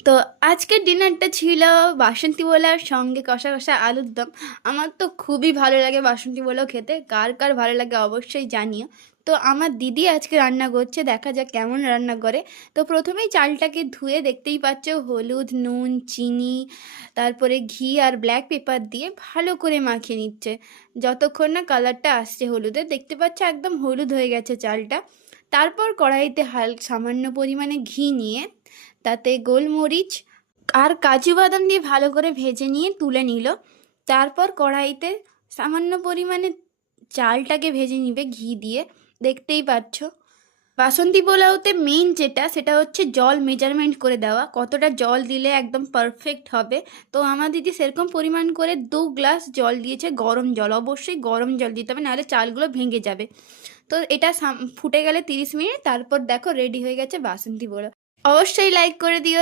তো আজকের ডিনারটা ছিল বাসন্তী পোলাওর সঙ্গে কষা কষা আলুর দম। আমার তো খুবই ভালো লাগে বাসন্তী পোলাও খেতে, কার কার ভালো লাগে অবশ্যই জানিও। তো আমার দিদি আজকে রান্না করছে, দেখা যাক কেমন রান্না করে। তো প্রথমেই চালটাকে ধুয়ে দেখতেই পাচ্ছ হলুদ, নুন, চিনি, তারপরে ঘি আর ব্ল্যাক পেপার দিয়ে ভালো করে মাখিয়ে নিচ্ছে যতক্ষণ না কালারটা আসছে হলুদের। দেখতে পাচ্ছ একদম হলুদ হয়ে গেছে চালটা। তারপর কড়াইতে সামান্য পরিমাণে ঘি নিয়ে তাতে গোলমরিচ আর কাজু বাদাম দিয়ে ভালো করে ভেজে নিয়ে তুলে নিল। তারপর কড়াইতে সামান্য পরিমাণে চালটাকে ভেজে নিবে ঘি দিয়ে। দেখতেই পাচ্ছ বাসন্তী পোলাওতে মেইন যেটা সেটা হচ্ছে জল মেজারমেন্ট করে দেওয়া, কতটা জল দিলে একদম পারফেক্ট হবে। তো আমার দিদি সেরকম পরিমাণ করে 2 গ্লাস জল দিয়েছে, গরম জল, অবশ্যই গরম জল দিতে হবে, নাহলে চালগুলো ভেঙে যাবে। তো এটা ফুটে গেলে 30 মিনিট, তারপর দেখো রেডি হয়ে গেছে বাসন্তী পোলাও। অবশ্যই লাইক করে দিও।